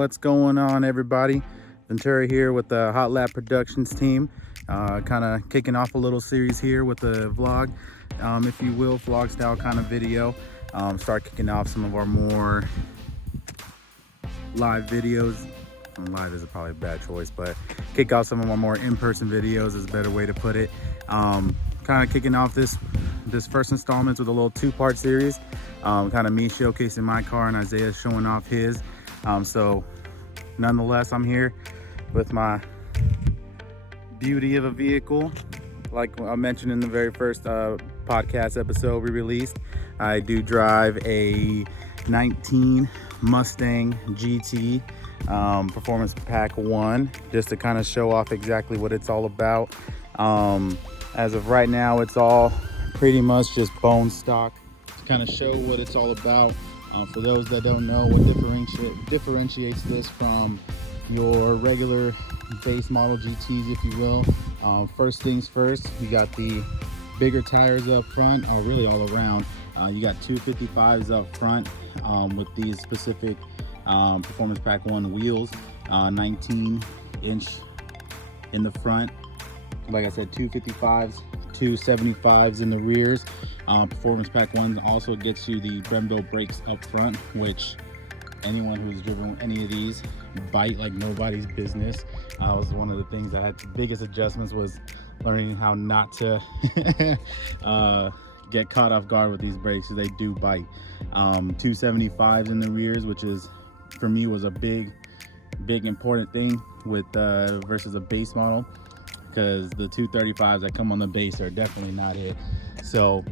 What's going on, everybody? Ventura here with the Hot Lap Productions team. Kind of kicking off a little series here with a vlog, if you will, vlog style kind of video. Start kicking off some of our more live videos. Live is probably a bad choice, but kick off some of our more in-person videos is a better way to put it. Kind of kicking off this first installment with a little two-part series. Kind of me showcasing my car and Isaiah showing off his. So nonetheless, I'm here with my beauty of a vehicle. Like I mentioned in the very first podcast episode we released, I do drive a 19 Mustang GT Performance Pack 1, just to kind of show off exactly what it's all about. As of right now, it's all pretty much just bone stock to kind of show what it's all about. For those that don't know, what differentiates this from your regular base model GTs, if you will. First things first, you got the bigger tires up front, or really all around. You got 255s up front with these specific Performance Pack 1 wheels, 19-inch in the front. Like I said, 255s, 275s in the rears. Performance Pack 1 also gets you the Brembo brakes up front, which anyone who's driven any of these bite like nobody's business. Was one of the things that had the biggest adjustments, was learning how not to get caught off guard with these brakes, because they do bite. 275s in the rears, which is, for me, was a big important thing with versus a base model, because the 235s that come on the base are definitely not it. So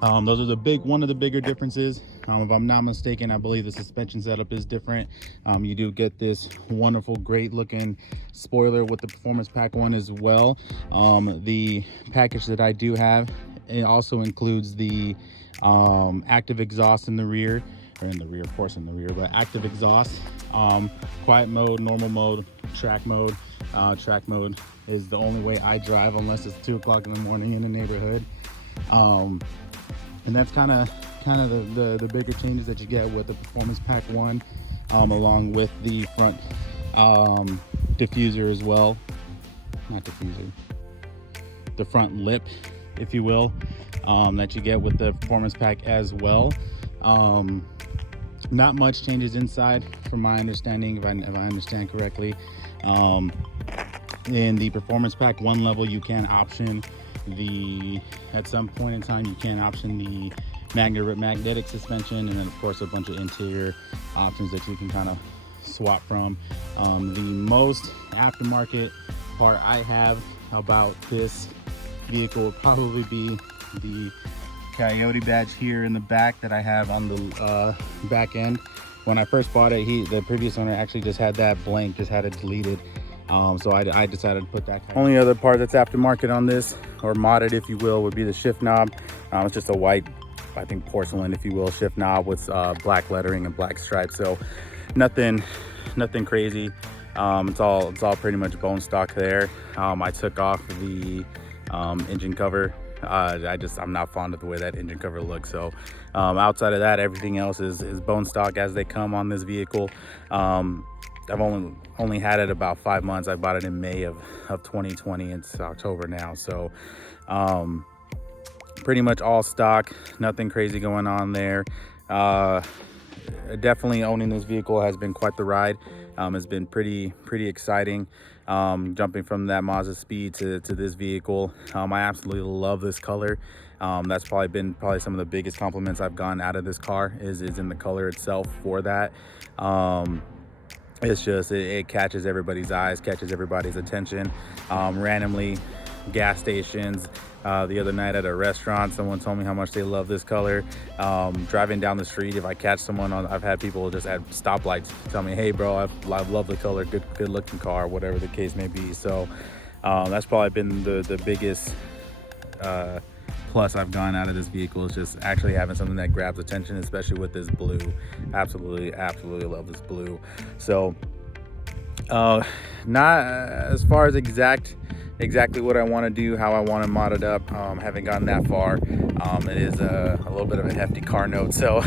those are one of the bigger differences. If I'm not mistaken, I believe the suspension setup is different. You do get this wonderful, great looking spoiler with the Performance Pack 1 as well. The package that I do have, it also includes the active exhaust in the rear, or in the rear, of course in the rear, but active exhaust, quiet mode, normal mode, track mode. Track mode is the only way I drive, unless it's 2 o'clock in the morning in the neighborhood. And that's kind of the bigger changes that you get with the Performance Pack 1, along with the front diffuser as well. Not diffuser, the front lip, if you will, that you get with the Performance Pack as well. Not much changes inside, from my understanding, if I understand correctly. In the Performance Pack 1 level, you can option at some point in time, you can option the magnetic suspension, and then of course a bunch of interior options that you can kind of swap from. The most aftermarket part I have about this vehicle would probably be the Coyote badge here in the back that I have on the back end. When I first bought it, the previous owner actually just had that blank, just had it deleted. So I decided to put that. Only other part that's aftermarket on this, or modded if you will, would be the shift knob. It's just a white, I think porcelain if you will, shift knob with black lettering and black stripes. So nothing crazy. It's all pretty much bone stock there. I took off the engine cover. I'm not fond of the way that engine cover looks. So outside of that, everything else is bone stock as they come on this vehicle. I've only had it about 5 months. I bought it in May of 2020. It's October now. So pretty much all stock, nothing crazy going on there. Definitely owning this vehicle has been quite the ride. It's been pretty exciting, jumping from that Mazda Speed to this vehicle. I absolutely love this color. That's probably some of the biggest compliments I've gotten out of this car is in the color itself for that. It's just, it catches everybody's eyes, catches everybody's attention. Randomly, gas stations, the other night at a restaurant, someone told me how much they love this color. Driving down the street, if I catch someone I've had people just at stoplights tell me, hey bro, I love the color, good looking car, whatever the case may be. So that's probably been the biggest plus I've gone out of this vehicle, is just actually having something that grabs attention, especially with this blue. Absolutely love this blue. So not as far as exact exactly what I want to do, how I want to mod it up. Haven't gotten that far. It is a little bit of a hefty car note, so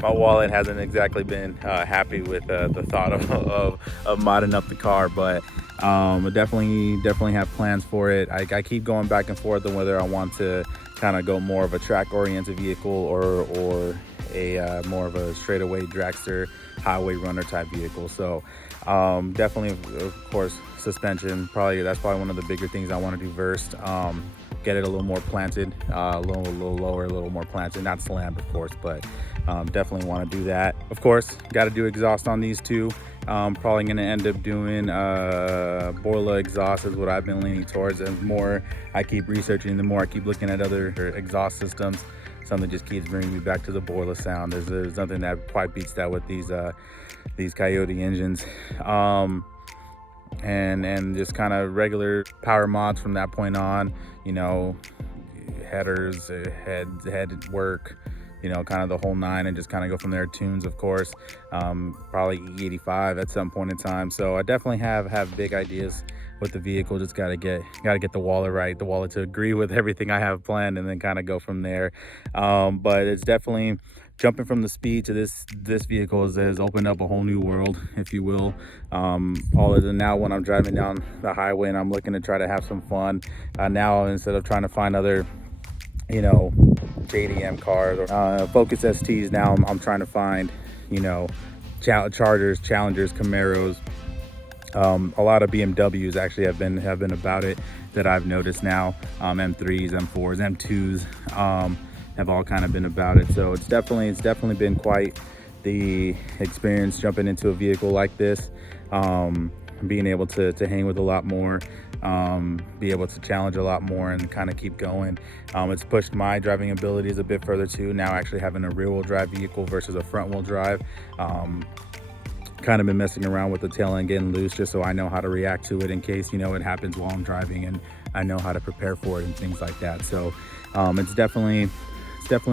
my wallet hasn't exactly been happy with the thought of modding up the car, but I definitely have plans for it. I keep going back and forth on whether I want to kind of go more of a track oriented vehicle or a more of a straightaway dragster highway runner type vehicle. So definitely, of course, suspension, that's probably one of the bigger things I want to do first. Get it a little more planted, a little lower, a little more planted, not slammed of course, but definitely want to do that. Of course, got to do exhaust on these two. Probably going to end up doing Borla exhaust is what I've been leaning towards. And the more I keep researching, the more I keep looking at other exhaust systems, something just keeps bringing me back to the Borla sound. There's nothing that quite beats that with these Coyote engines. And just kind of regular power mods from that point on, you know, headers, head work, you know, kind of the whole nine, and just kind of go from there. Tunes, of course, probably E85 at some point in time. So I definitely have big ideas with the vehicle. Just gotta get the wallet right, the wallet to agree with everything I have planned, and then kind of go from there. But it's definitely jumping from the speed to this vehicle has opened up a whole new world, if you will. All of the now when I'm driving down the highway and I'm looking to try to have some fun, now instead of trying to find other, you know, JDM cars or Focus STs, now I'm trying to find, you know, Chargers, Challengers, Camaros. A lot of BMWs actually have been about it, that I've noticed now. M3s, M4s, M2s have all kind of been about it. So it's definitely been quite the experience jumping into a vehicle like this, being able to hang with a lot more, be able to challenge a lot more and kind of keep going. It's pushed my driving abilities a bit further too, now actually having a rear wheel drive vehicle versus a front wheel drive. Kind of been messing around with the tail end getting loose, just so I know how to react to it in case, you know, it happens while I'm driving, and I know how to prepare for it and things like that. So it's definitely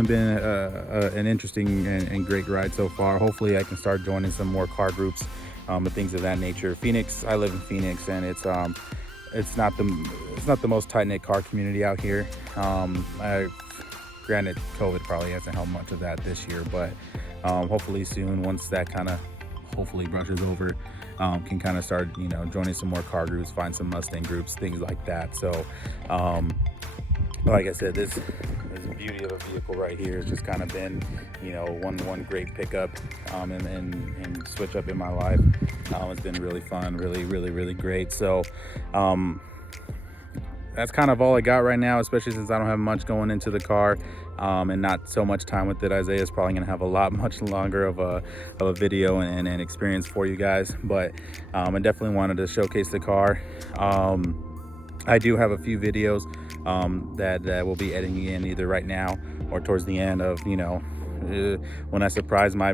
been an interesting and great ride so far. Hopefully I can start joining some more car groups and things of that nature. Phoenix, I live in Phoenix, and it's not the most tight-knit car community out here. Granted, COVID probably hasn't helped much of that this year, but hopefully soon, once that kind of hopefully brushes over, can kind of start, you know, joining some more car groups, find some Mustang groups, things like that. So like I said, this beauty of a vehicle right here has just kind of been, you know, one great pickup and switch up in my life. It's been really fun, really great. So that's kind of all I got right now, especially since I don't have much going into the car, and not so much time with it. Isaiah's probably gonna have much longer of a video and experience for you guys, but I definitely wanted to showcase the car. I do have a few videos that we'll be editing in either right now or towards the end of, you know, when I surprised my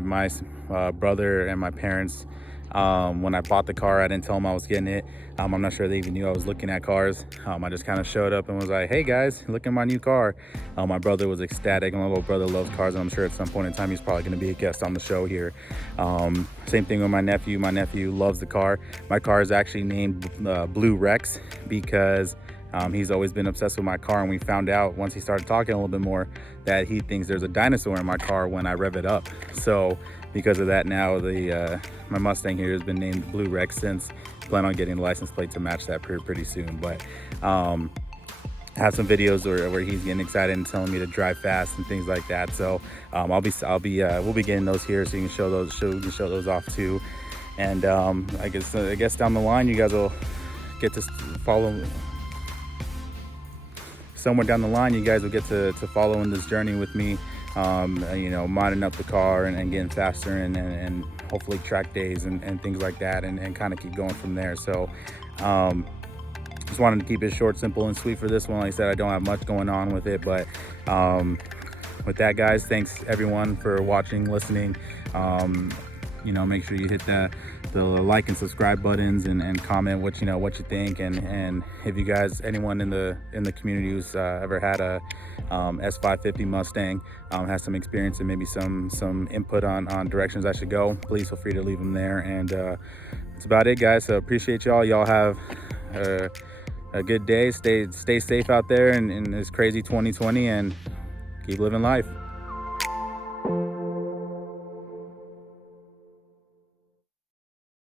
brother and my parents. When I bought the car, I didn't tell them I was getting it. I'm not sure they even knew I was looking at cars. I just kind of showed up and was like, hey guys, look at my new car. My brother was ecstatic. My little brother loves cars, and I'm sure at some point in time he's probably going to be a guest on the show here. Same thing with my nephew. My nephew loves the car. My car is actually named Blue Rex because he's always been obsessed with my car, and we found out once he started talking a little bit more that he thinks there's a dinosaur in my car when I rev it up. So because of that, now my Mustang here has been named Blue Rex since. Plan on getting the license plate to match that pretty soon. But have some videos where he's getting excited and telling me to drive fast and things like that. So we'll be getting those here, so you can show those off too. And I guess down the line you guys will get to follow. Somewhere down the line, you guys will get to follow in this journey with me, you know, modding up the car and getting faster and hopefully track days and things like that, and kind of keep going from there. So just wanted to keep it short, simple, and sweet for this one. Like I said, I don't have much going on with it, but with that, guys, thanks everyone for watching, listening. You know, make sure you hit the like and subscribe buttons and comment what you think, and if you guys, anyone in the community who's ever had a S550 Mustang, has some experience and maybe some input on directions I should go, please feel free to leave them there. And that's about it, guys. So appreciate y'all have a good day. Stay safe out there in this crazy 2020, and keep living life.